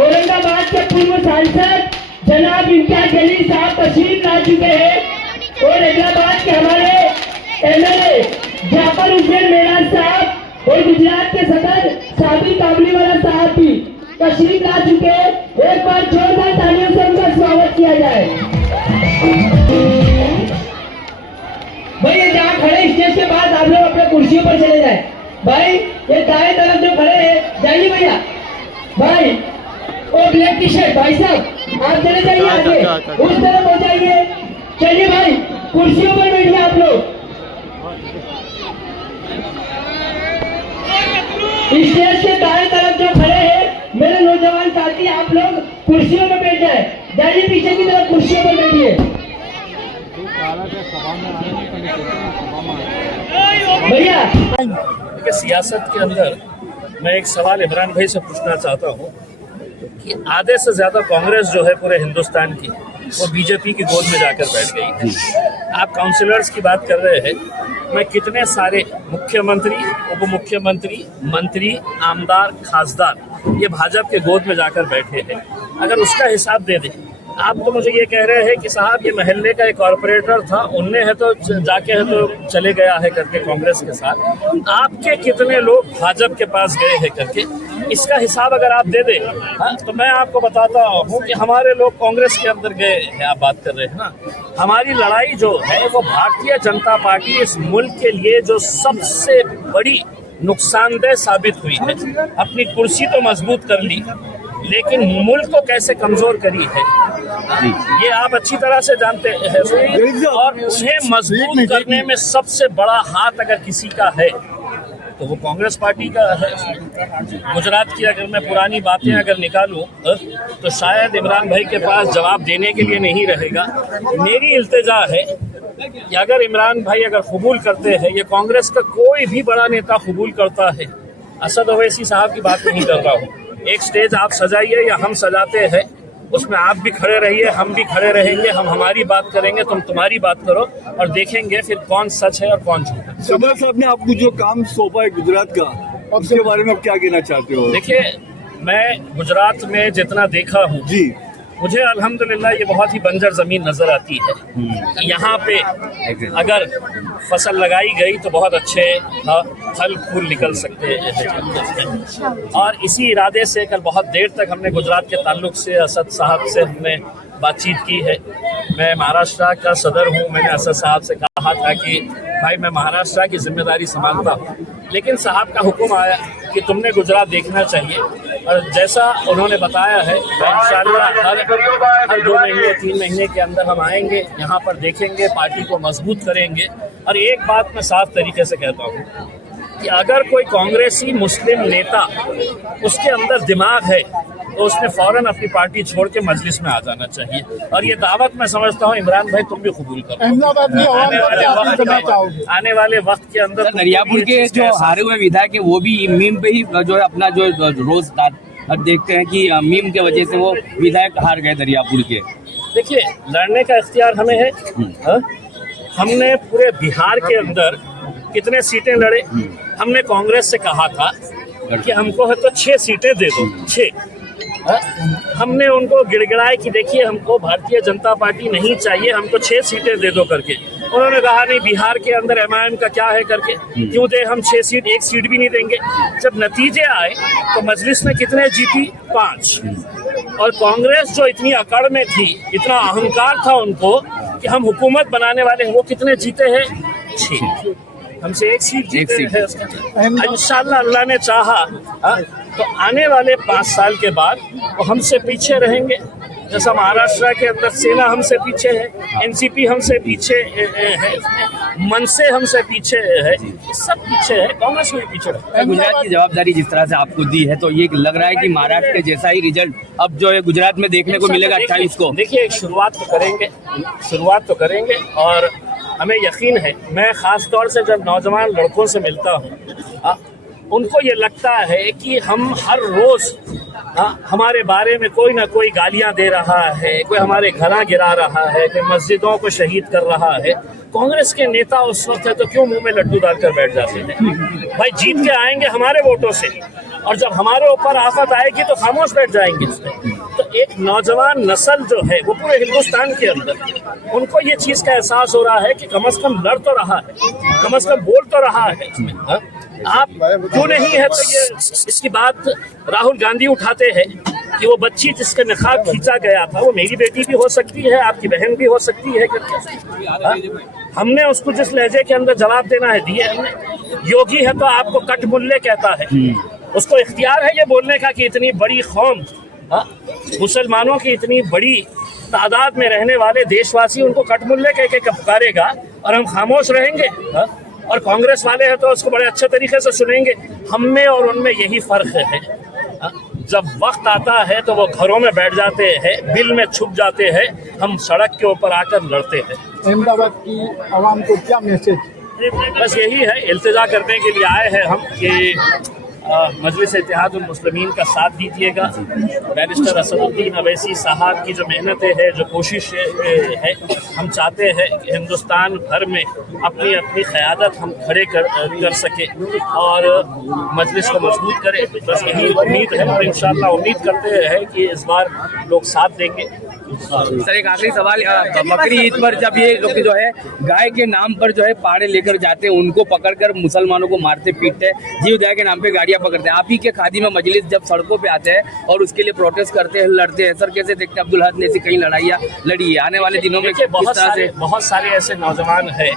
औरंगाबाद के पूर्व सांसद जनाब इम्तियाज जलील साहब तशरीफ ला चुके हैं और हैदराबाद के हमारे एमएलए जाफर हुसैन मेराज साहब और गुजरात के सदर साबिर काबलीवाला साहब भी तशरीफ ला चुके हैं। एक बार जोरदार तालियों से उनका स्वागत किया जाए। भाई जहाँ खड़े स्टेज के बाद आप लोग अपने कुर्सियों पर चले जाए। भाई ये दाएं तरफ जो खड़े हैं जाइए भैया। भाई और ब्लैक टी शर्ट भाई साहब आप चले जाइए आगे, उस तरफ हो जाइए। चलिए भाई कुर्सियों पर बैठिए आप लोग। स्टेज के दाएं तरफ जो खड़े हैं मेरे नौजवान साथी आप लोग कुर्सियों में बैठ जाए। जाइए पीछे की तरफ कुर्सियों पर बैठिए। भैया देखिए सियासत के अंदर मैं एक सवाल इमरान भाई से पूछना चाहता हूँ कि आधे से ज्यादा कांग्रेस जो है पूरे हिंदुस्तान की वो बीजेपी की गोद में जाकर बैठ गई है। आप काउंसिलर्स की बात कर रहे हैं, मैं कितने सारे मुख्यमंत्री, उप मुख्यमंत्री, मंत्री, आमदार, खासदार ये भाजपा के गोद में जाकर बैठे हैं। अगर उसका हिसाब दे दें, आप तो मुझे ये कह रहे हैं कि साहब ये महल्ले का एक कॉर्पोरेटर था, उनने है तो जाके है तो चले गया है करके कांग्रेस के साथ। आपके कितने लोग भाजपा के पास गए हैं करके इसका हिसाब अगर आप दे दें, हाँ, तो मैं आपको बताता हूँ कि हमारे लोग कांग्रेस के अंदर गए हैं। आप बात कर रहे हैं ना, हमारी लड़ाई जो है वो भारतीय जनता पार्टी इस मुल्क के लिए जो सबसे बड़ी नुकसानदेह साबित हुई है। अपनी कुर्सी तो मजबूत कर ली लेकिन मुल्क को कैसे कमजोर करी है ये आप अच्छी तरह से जानते हैं। और उन्हें मजबूत करने में सबसे बड़ा हाथ अगर किसी का है तो वो कांग्रेस पार्टी का है। गुजरात की अगर मैं पुरानी बातें अगर निकालूं तो शायद इमरान भाई के पास जवाब देने के लिए नहीं रहेगा। मेरी इल्तिजा है कि अगर इमरान भाई अगर कबूल करते हैं, ये कांग्रेस का कोई भी बड़ा नेता कबूल करता है, असद ओवैसी साहब की बात नहीं कर रहा हूँ, एक स्टेज आप सजाइए या हम सजाते हैं, उसमें आप भी खड़े रहिए, हम भी खड़े रहेंगे, हम हमारी बात करेंगे, तुम तुम्हारी बात करो और देखेंगे फिर कौन सच है और कौन झूठ है। सदर साहब ने आपको जो काम सौंपा है गुजरात का, उसके बारे में आप क्या कहना चाहते हो? देखिए मैं गुजरात में जितना देखा हूँ जी, मुझे अल्हम्दुलिल्लाह ये बहुत ही बंजर जमीन नजर आती है। यहाँ पे अगर फसल लगाई गई तो बहुत अच्छे फल फूल निकल सकते हैं। और इसी इरादे से कल बहुत देर तक हमने गुजरात के ताल्लुक से असद साहब से हमने बातचीत की है। मैं महाराष्ट्र का सदर हूँ, मैंने असद साहब से कहा था कि भाई मैं महाराष्ट्र की जिम्मेदारी संभालता हूँ, लेकिन साहब का हुक्म आया कि तुमने गुजरात देखना चाहिए। और जैसा उन्होंने बताया है इंशाअल्लाह हर 2 महीने 3 महीने के अंदर हम आएंगे, यहाँ पर देखेंगे, पार्टी को मजबूत करेंगे। और एक बात मैं साफ तरीके से कहता हूँ कि अगर कोई कांग्रेसी मुस्लिम नेता उसके अंदर दिमाग है तो उसने फौरन अपनी पार्टी छोड़ के मजलिस में आ जाना चाहिए। और ये दावत मैं समझता हूँ इमरान भाई तुम भी कबूल करो। आने वाले वक्त के अंदर दरियापुर के जो हारे हुए विधायक है वो भी मीम पे ही जो है अपना जो रोज देखते हैं कि मीम के वजह से वो विधायक हार गए दरियापुर के। देखिए लड़ने का इख्तियार हमें है। हमने पूरे बिहार के अंदर कितने सीटें लड़े, हमने कांग्रेस से कहा था कि हमको है तो 6 सीटें दे दो, 6। हमने उनको गिड़गिड़ाए कि देखिए हमको भारतीय जनता पार्टी नहीं चाहिए, हमको 6 सीटें दे दो करके। उन्होंने कहा नहीं बिहार के अंदर एमआईएम का क्या है करके, क्यों दे हम 6 सीट, 1 सीट भी नहीं देंगे। जब नतीजे आए तो मजलिस में कितने जीती, 5। और कांग्रेस जो इतनी अकड़ में थी, इतना अहंकार था उनको कि हम हुकूमत बनाने वाले हैं, वो कितने जीते हैं, 6। हमसे 1 सीट जीते हैं। इंशाअल्लाह अल्लाह ने चाहा तो आने वाले 5 साल के बाद वो हमसे पीछे रहेंगे। जैसा महाराष्ट्र के अंदर सेना हमसे पीछे है, एनसीपी हमसे पीछे है, मनसे हमसे पीछे है, सब पीछे है, कांग्रेस में पीछे है। गुजरात की जवाबदारी जिस तरह से आपको दी है, तो ये लग रहा है कि महाराष्ट्र के जैसा ही रिजल्ट अब जो है गुजरात में देखने को मिलेगा 28 को। देखिए, एक शुरुआत तो करेंगे और हमें यकीन है। मैं खास तौर से जब नौजवान लड़कों से मिलता हूँ, उनको ये लगता है कि हम हर रोज हमारे बारे में कोई ना कोई गालियां दे रहा है, कोई हमारे घरा गिरा रहा है, कोई मस्जिदों को शहीद कर रहा है। कांग्रेस के नेता उस वक्त है तो क्यों मुंह में लड्डू डालकर बैठ जाते हैं? भाई जीत के आएंगे हमारे वोटों से, और जब हमारे ऊपर आफत आएगी तो खामोश बैठ जाएंगे इसमें। तो एक नौजवान नस्ल जो है वो पूरे हिंदुस्तान के अंदर, उनको ये चीज का एहसास हो रहा है कि कम से कम लड़ तो रहा है, कम से कम बोल तो रहा है इसमें। आप क्यों नहीं है? तो ये इसकी बात राहुल गांधी उठाते हैं कि वो बच्ची जिसका निकाब खींचा गया था वो मेरी बेटी भी हो सकती है, आपकी बहन भी हो सकती है करके हमने उसको जिस लहजे के अंदर जवाब देना है दिए हमने। योगी है तो आपको कट मुल्ले कहता है, उसको इख्तियार है ये बोलने का कि इतनी बड़ी कौम, मुसलमानों की इतनी बड़ी तादाद में रहने वाले देशवासी उनको कट मुल्ले कह के पुकारेगा और हम खामोश रहेंगे। और कांग्रेस वाले हैं तो उसको बड़े अच्छे तरीके से सुनेंगे। हम में और उनमें यही फर्क है। जब वक्त आता है तो वो घरों में बैठ जाते हैं, बिल में छुप जाते हैं, हम सड़क के ऊपर आकर लड़ते हैं। अहमदाबाद की आवाम को क्या मैसेज? बस यही है, इल्तिजा करने के लिए आए हैं हम कि मजलिस इत्तेहादुल मुस्लिमीन का साथ दीजिएगा। बैरिस्टर असदुद्दीन अवैसी साहब की जो मेहनतें है, जो कोशिश है, हम चाहते हैं कि हिंदुस्तान भर में अपनी अपनी क़यादत हम खड़े कर सके और मजलिस को मजबूत करें। बस यही उम्मीद है और इंशाअल्लाह उम्मीद करते हैं कि इस बार लोग साथ देंगे। सर एक आखिरी सवाल, बकरी ईद पर जब ये लोग जो है गाय के नाम पर जो है पाड़े लेकर जाते हैं, उनको पकड़कर मुसलमानों को मारते पीटते हैं, जीव दया के नाम पे गाड़ियां पकड़ते हैं, आप ही के खादी में मजलिस जब सड़कों पे आते हैं और उसके लिए प्रोटेस्ट करते हैं, लड़ते हैं, सर कैसे देखते हैं? अब्दुल हद ने ऐसी कई लड़ाइयाँ लड़ी है, आने वाले दिनों में बहुत सारे ऐसे नौजवान हैं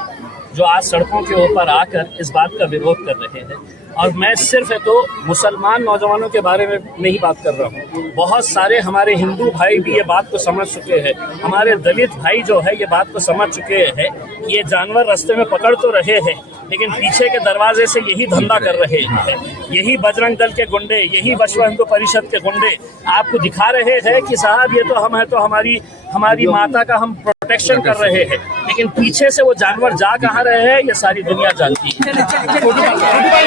जो आज सड़कों के ऊपर आकर इस बात का विरोध कर रहे हैं। और मैं सिर्फ तो मुसलमान नौजवानों के बारे में नहीं बात कर रहा हूँ, बहुत सारे हमारे हिंदू भाई भी ये बात को समझ चुके हैं, हमारे दलित भाई जो है ये बात को समझ चुके हैं कि ये जानवर रास्ते में पकड़ तो रहे हैं लेकिन पीछे के दरवाजे से यही धंधा कर रहे हैं। यही बजरंग दल के गुंडे, यही विश्व हिंदू परिषद के गुंडे आपको दिखा रहे हैं कि साहब ये तो हम है, तो हमारी माता का हम प्रोटेक्शन कर रहे हैं, लेकिन पीछे से वो जानवर जा कहाँ रहे हैं ये सारी दुनिया जानती है।